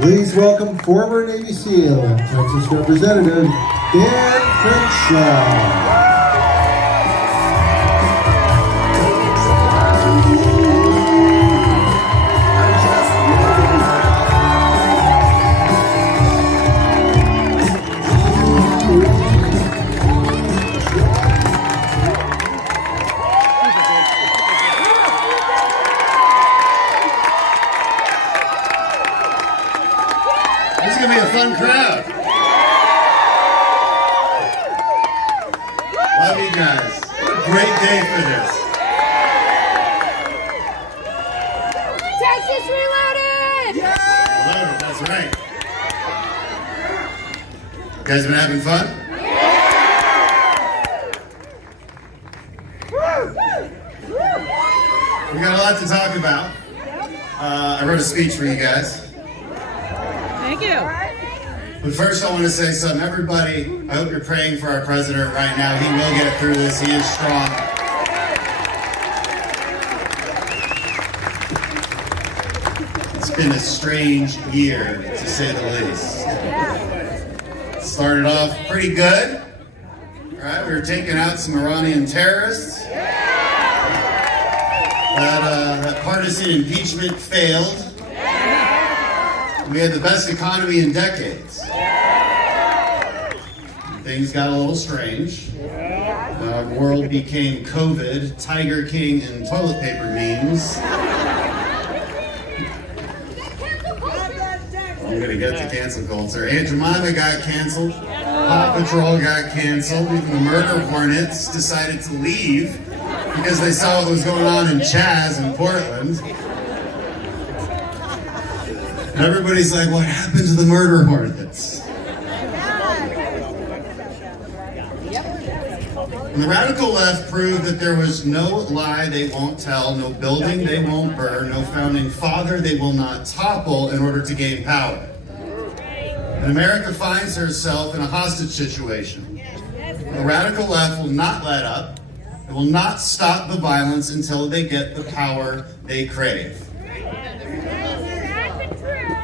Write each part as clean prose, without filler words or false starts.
Please welcome former Navy SEAL and Texas Representative Dan Crenshaw. This is going to be a fun crowd. Love you guys. What a great day for this. Texas Reloaded! Reloaded, that's right. You guys been having fun? We got a lot to talk about. I wrote a speech for you guys. Thank you. But first I want to say something. Everybody, I hope you're praying for our president right now. He will get through this. He is strong. It's been a strange year, to say the least. It started off pretty good. Right? We were taking out some Iranian terrorists. That partisan impeachment failed. We had the best economy in decades. Things got a little strange. Our world became COVID, Tiger King, and toilet paper memes. I'm gonna get to cancel culture. Aunt Jemima got canceled. Paw Patrol got canceled. Even the murder hornets decided to leave because they saw what was going on in Chaz in Portland. And everybody's like, what happened to the murder hornets? And the radical left proved that there was no lie they won't tell, no building they won't burn, no founding father they will not topple in order to gain power. And America finds herself in a hostage situation. The radical left will not let up. It will not stop the violence until they get the power they crave.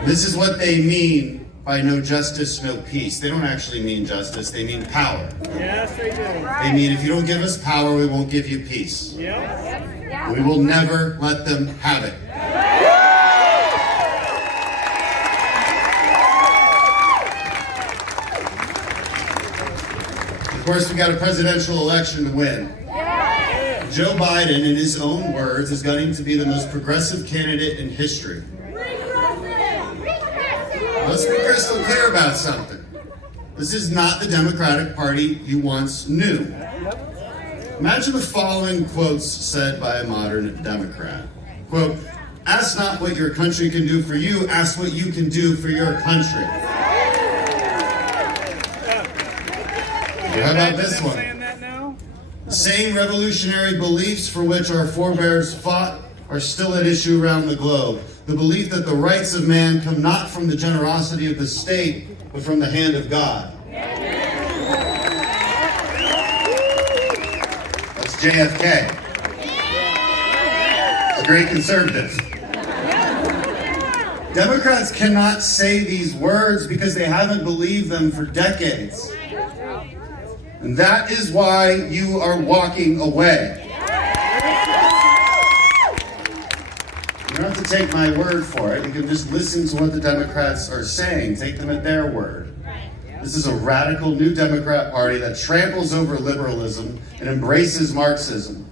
This is what they mean by no justice, no peace. They don't actually mean justice, they mean power. Yes, they do. They mean if you don't give us power, we won't give you peace. Yep. We will never let them have it. Of course, we got a presidential election to win. Joe Biden, in his own words, is going to be the most progressive candidate in history. Let's be crystal clear about something. This is not the Democratic Party you once knew. Imagine the following quotes said by a modern Democrat. Quote, ask not what your country can do for you, ask what you can do for your country. How about this one? The same revolutionary beliefs for which our forebears fought are still at issue around the globe. The belief that the rights of man come not from the generosity of the state, but from the hand of God. That's JFK. A great conservative. Democrats cannot say these words because they haven't believed them for decades. And that is why you are walking away. You don't have to take my word for it. You can just listen to what the Democrats are saying. Take them at their word. This is a radical new Democrat party that tramples over liberalism and embraces Marxism.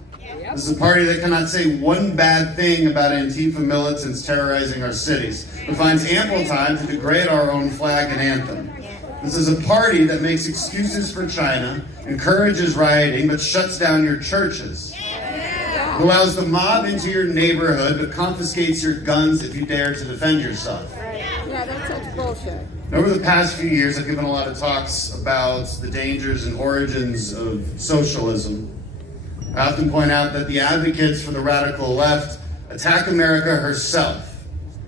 This is a party that cannot say one bad thing about Antifa militants terrorizing our cities, but finds ample time to degrade our own flag and anthem. This is a party that makes excuses for China, encourages rioting, but shuts down your churches. It allows the mob into your neighborhood, but confiscates your guns if you dare to defend yourself. Yeah, that's such bullshit. Over the past few years, I've given a lot of talks about the dangers and origins of socialism. I often point out that the advocates for the radical left attack America herself.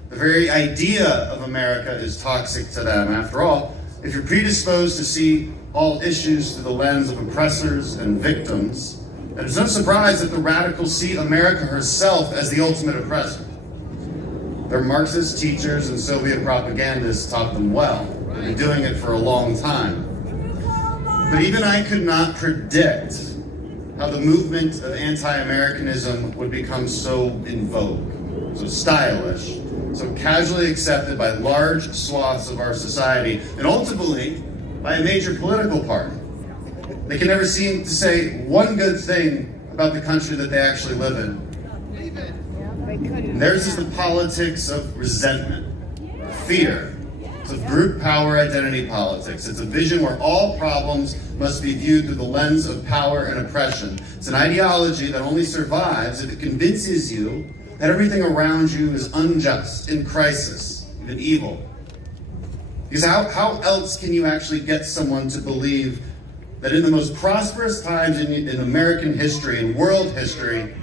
The very idea of America is toxic to them. After all, if you're predisposed to see all issues through the lens of oppressors and victims, then it's no surprise that the radicals see America herself as the ultimate oppressor. Their Marxist teachers and Soviet propagandists taught them well. They've been doing it for a long time. But even I could not predict how the movement of anti-Americanism would become so in vogue, so stylish, so casually accepted by large swaths of our society, and ultimately by a major political party. They can never seem to say one good thing about the country that they actually live in. And theirs is the politics of resentment, fear. It's a group power identity politics. It's a vision where all problems must be viewed through the lens of power and oppression. It's an ideology that only survives if it convinces you that everything around you is unjust, in crisis, even evil. Because how else can you actually get someone to believe that in the most prosperous times in American history and world history,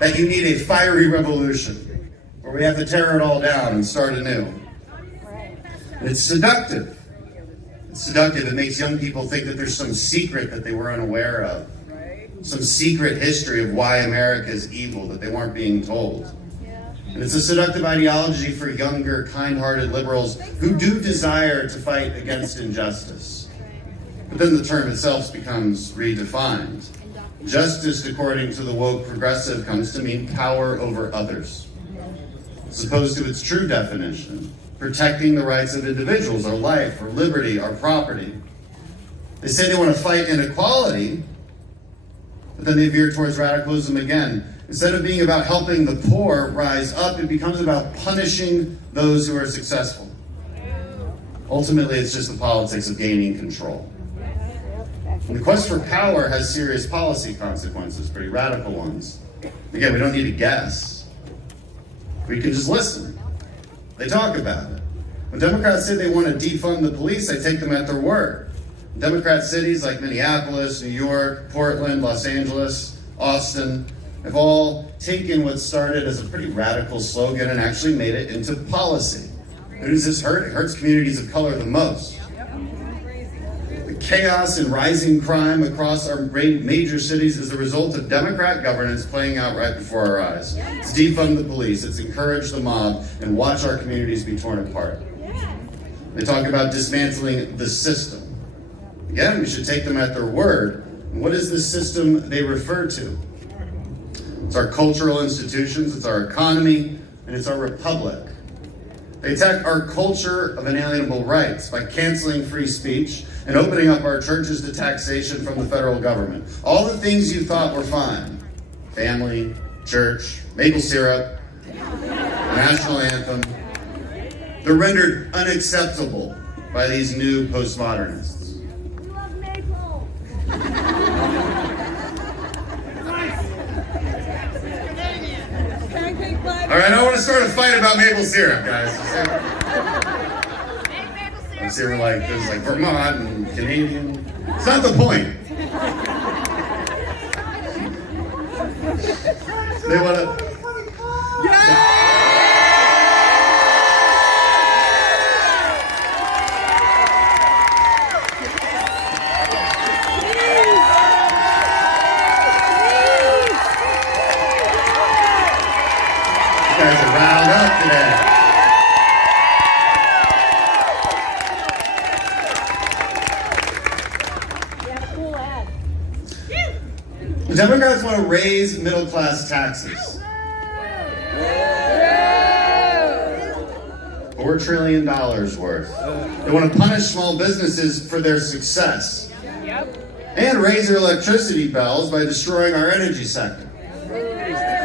that you need a fiery revolution, where we have to tear it all down and start anew? And it's seductive. It's seductive. It makes young people think that there's some secret that they were unaware of. Some secret history of why America is evil that they weren't being told. And it's a seductive ideology for younger, kind-hearted liberals who do desire to fight against injustice. But then the term itself becomes redefined. Justice, according to the woke progressive, comes to mean power over others, as opposed to its true definition, protecting the rights of individuals, our life, our liberty, our property. They say they want to fight inequality, but then they veer towards radicalism again. Instead of being about helping the poor rise up, it becomes about punishing those who are successful. Ultimately, it's just the politics of gaining control. And the quest for power has serious policy consequences, pretty radical ones. Again, we don't need to guess. We can just listen. They talk about it. When Democrats say they want to defund the police, I take them at their word. Democrat cities like Minneapolis, New York, Portland, Los Angeles, Austin have all taken what started as a pretty radical slogan and actually made it into policy. Who does this hurt? It hurts communities of color the most. The chaos and rising crime across our major cities is the result of Democrat governance playing out right before our eyes. It's defund the police, it's encourage the mob, and watch our communities be torn apart. They talk about dismantling the system. Again, we should take them at their word. And what is the system they refer to? It's our cultural institutions, it's our economy, and it's our republic. They attack our culture of inalienable rights by canceling free speech and opening up our churches to taxation from the federal government. All the things you thought were fine, family, church, maple syrup, national anthem, they're rendered unacceptable by these new postmodernists. We love maple. All right, I don't want to start a fight about maple syrup, guys. I'm saying like there's like Vermont and Canadian. It's not the point. They want to. You guys are riled up today. The Democrats want to raise middle-class taxes. $4 trillion worth. They want to punish small businesses for their success. And raise their electricity bills by destroying our energy sector.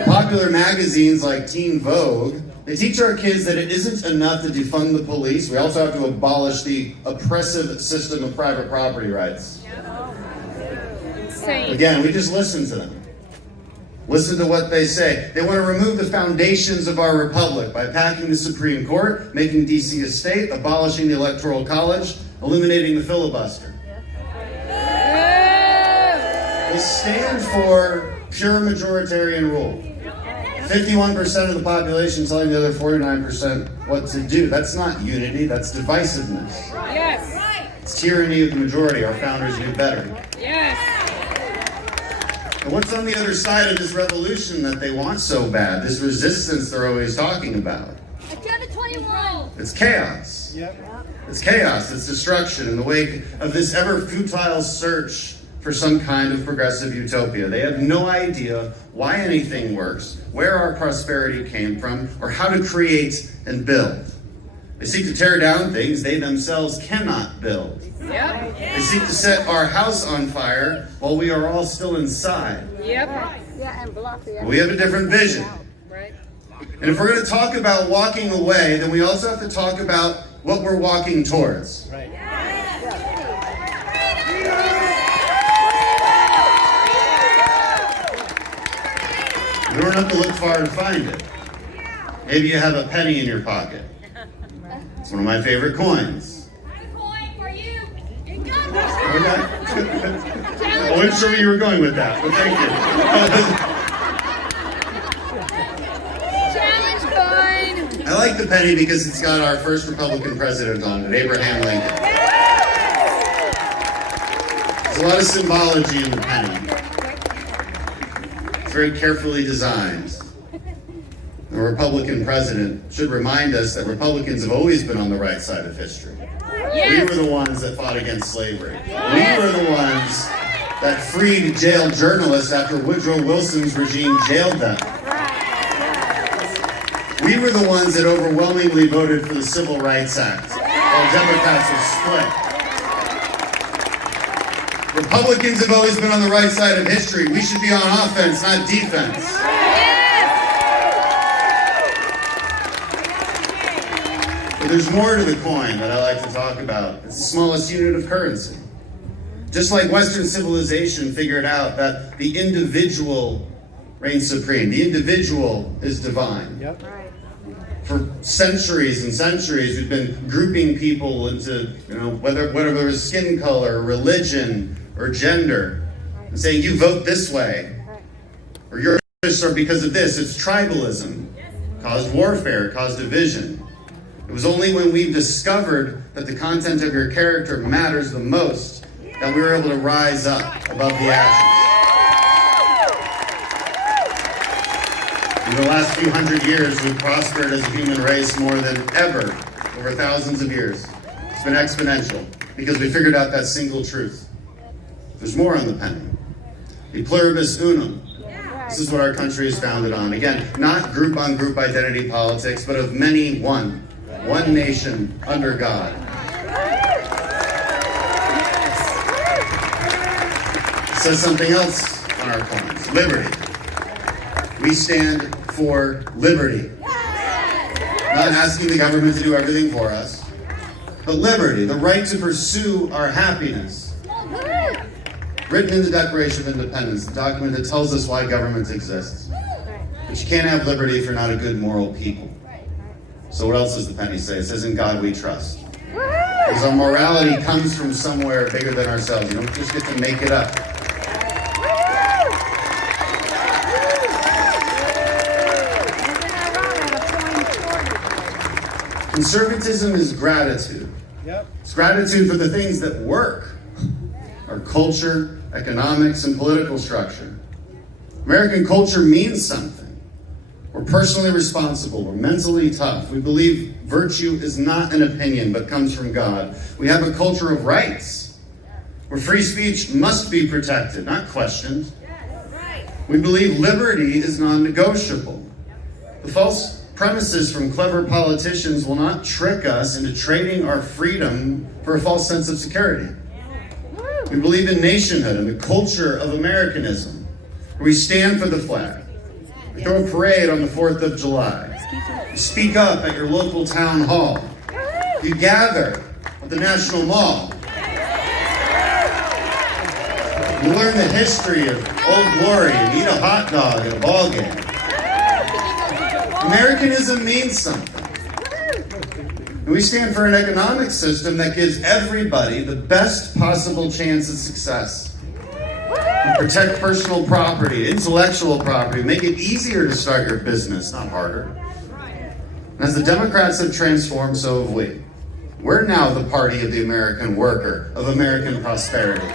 Popular magazines like Teen Vogue, they teach our kids that it isn't enough to defund the police. We also have to abolish the oppressive system of private property rights. Again, we just listen to them. Listen to what they say. They want to remove the foundations of our republic by packing the Supreme Court, making D.C. a state, abolishing the Electoral College, eliminating the filibuster. They stand for pure majoritarian rule. 51% of the population telling the other 49% what to do. That's not unity, that's divisiveness. Yes. It's tyranny of the majority. Our founders knew better. Yes. And what's on the other side of this revolution that they want so bad? This resistance they're always talking about. A It's chaos. Yep. It's chaos, it's destruction in the wake of this ever futile search for some kind of progressive utopia. They have no idea why anything works, where our prosperity came from, or how to create and build. They seek to tear down things they themselves cannot build. Yep. They seek to set our house on fire while we are all still inside. Yep. Yeah, and block the We have a different vision. Right. And if we're going to talk about walking away, then we also have to talk about what we're walking towards. Right. You don't have to look far to find it. Maybe you have a penny in your pocket. It's one of my favorite coins. Okay. I wasn't sure where you were going with that, but thank you. Challenge coin. I like the penny because it's got our first Republican president on it, Abraham Lincoln. There's a lot of symbology in the penny. It's very carefully designed. The Republican president should remind us that Republicans have always been on the right side of history. Yes. We were the ones that fought against slavery. We were the ones that freed jailed journalists after Woodrow Wilson's regime jailed them. We were the ones that overwhelmingly voted for the Civil Rights Act, while Democrats were split. Republicans have always been on the right side of history. We should be on offense, not defense. But there's more to the coin that I like to talk about. It's the smallest unit of currency. Just like Western civilization figured out that the individual reigns supreme. The individual is divine. Yep. For centuries and centuries, we've been grouping people into, whether it was skin color, religion, or gender, and saying, you vote this way, or you're this, or because of this. It's tribalism. Caused warfare, caused division. It was only when we discovered that the content of your character matters the most that we were able to rise up above the ashes. In the last few hundred years, we've prospered as a human race more than ever over thousands of years. It's been exponential because we figured out that single truth. There's more on the penny. E pluribus unum. This is what our country is founded on. Again, not group-on-group identity politics, but of many one. One nation under God. It says something else on our coins. Liberty. We stand for liberty. Not asking the government to do everything for us, but liberty, the right to pursue our happiness. Written in the Declaration of Independence, the document that tells us why government exists. But you can't have liberty if you're not a good moral people. So what else does the penny say? It says, in God we trust. Because our morality comes from somewhere bigger than ourselves. You don't just get to make it up. Conservatism is gratitude. Yep. It's gratitude for the things that work. Our culture, economics, and political structure. American culture means something. We're personally responsible. We're mentally tough. We believe virtue is not an opinion, but comes from God. We have a culture of rights, where free speech must be protected, not questioned. We believe liberty is non-negotiable. The false premises from clever politicians will not trick us into trading our freedom for a false sense of security. We believe in nationhood and the culture of Americanism, where we stand for the flag. We throw a parade on the 4th of July. You speak up at your local town hall. You gather at the National Mall. You learn the history of Old Glory and eat a hot dog at a ball game. Americanism means something. And we stand for an economic system that gives everybody the best possible chance at success. We protect personal property, intellectual property, make it easier to start your business, not harder. And as the Democrats have transformed, so have we. We're now the party of the American worker, of American prosperity.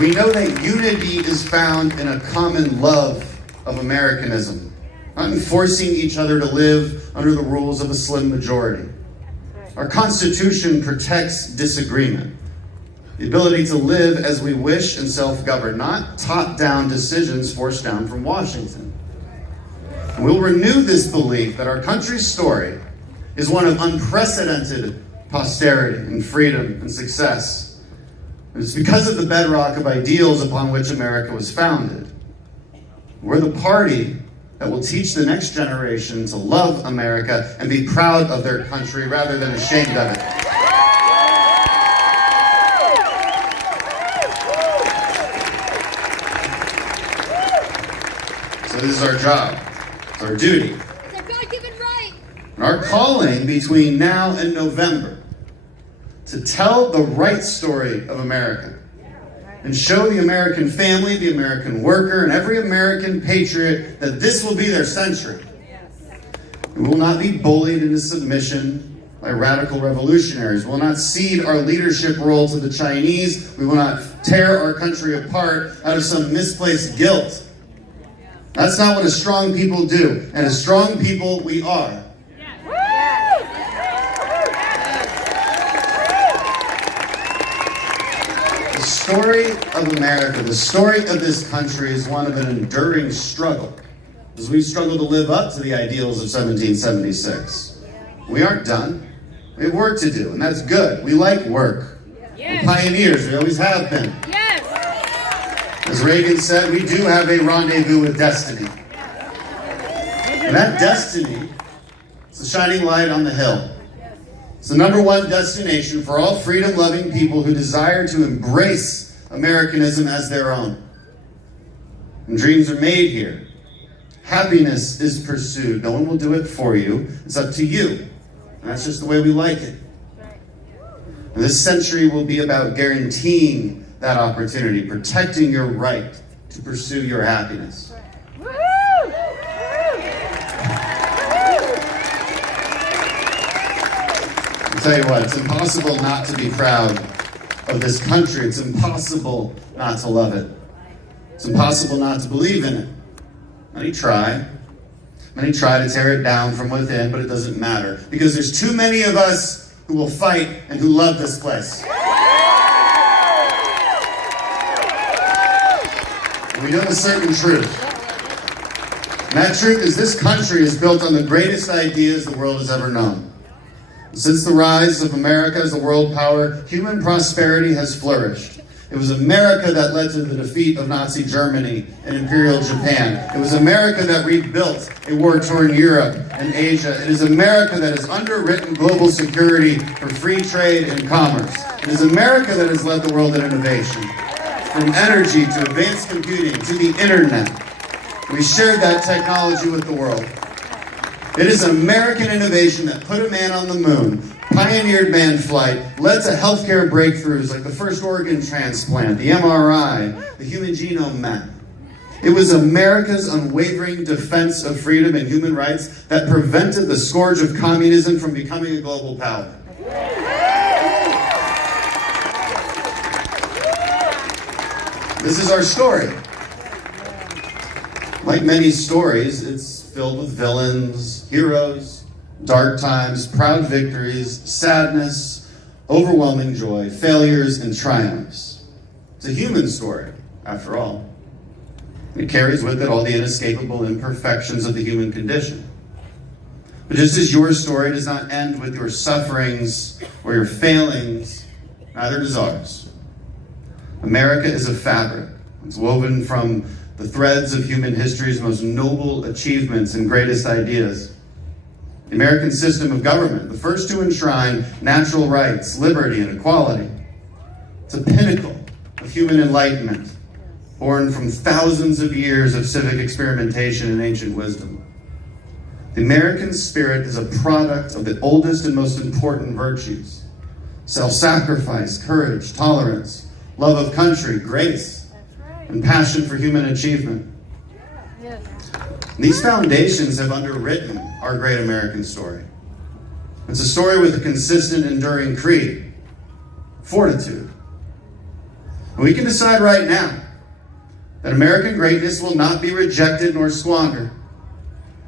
We know that unity is found in a common love of Americanism. not enforcing each other to live under the rules of a slim majority. Our Constitution protects disagreement, the ability to live as we wish and self-govern, not top-down decisions forced down from Washington. And we'll renew this belief that our country's story is one of unprecedented posterity and freedom and success. And it's because of the bedrock of ideals upon which America was founded. We're the party that will teach the next generation to love America and be proud of their country rather than ashamed of it. So this is our job, it's our duty. It's our God-given right. And our calling between now and November to tell the right story of America and show the American family, the American worker, and every American patriot that this will be their century. We will not be bullied into submission by radical revolutionaries. We will not cede our leadership role to the Chinese. We will not tear our country apart out of some misplaced guilt. That's not what a strong people do. And a strong people we are. The story of America, the story of this country is one of an enduring struggle. As we struggle to live up to the ideals of 1776. We aren't done. We have work to do, and that's good. We like work. We're pioneers, we always have been. As Reagan said, we do have a rendezvous with destiny. And that destiny is the shining light on the hill. It's the number one destination for all freedom-loving people who desire to embrace Americanism as their own. And dreams are made here. Happiness is pursued. No one will do it for you. It's up to you. And that's just the way we like it. And this century will be about guaranteeing that opportunity, protecting your right to pursue your happiness. I'll tell you what, it's impossible not to be proud of this country. It's impossible not to love it. It's impossible not to believe in it. Many try. Many try to tear it down from within, but it doesn't matter. Because there's too many of us who will fight and who love this place. We know a certain truth. And that truth is this country is built on the greatest ideas the world has ever known. Since the rise of America as a world power, human prosperity has flourished. It was America that led to the defeat of Nazi Germany and Imperial Japan. It was America that rebuilt a war-torn Europe and Asia. It is America that has underwritten global security for free trade and commerce. It is America that has led the world in innovation. From energy to advanced computing to the internet. We shared that technology with the world. It is American innovation that put a man on the moon, pioneered manned flight, led to healthcare breakthroughs like the first organ transplant, the MRI, the human genome map. It was America's unwavering defense of freedom and human rights that prevented the scourge of communism from becoming a global power. This is our story. Like many stories, it's filled with villains, heroes, dark times, proud victories, sadness, overwhelming joy, failures, and triumphs. It's a human story, after all. It carries with it all the inescapable imperfections of the human condition. But just as your story does not end with your sufferings or your failings, neither does ours. America is a fabric. It's woven from the threads of human history's most noble achievements and greatest ideas. The American system of government, the first to enshrine natural rights, liberty, and equality. It's a pinnacle of human enlightenment, born from thousands of years of civic experimentation and ancient wisdom. The American spirit is a product of the oldest and most important virtues: self-sacrifice, courage, tolerance, love of country, grace, and passion for human achievement. These foundations have underwritten our great American story. It's a story with a consistent, enduring creed: fortitude. And we can decide right now that American greatness will not be rejected nor squandered.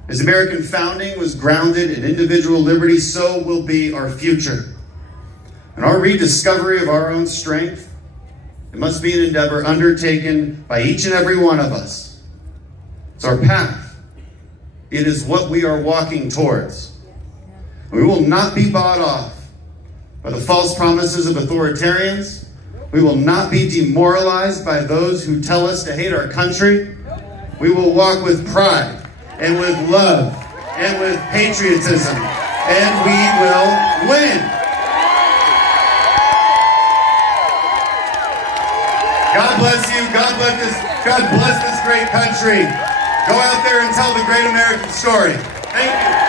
As the American founding was grounded in individual liberty, so will be our future. And our rediscovery of our own strength, it must be an endeavor undertaken by each and every one of us. It's our path. It is what we are walking towards. We will not be bought off by the false promises of authoritarians. We will not be demoralized by those who tell us to hate our country. We will walk with pride and with love and with patriotism, and we will win. God bless you. God bless this great country. Go out there and tell the great American story. Thank you.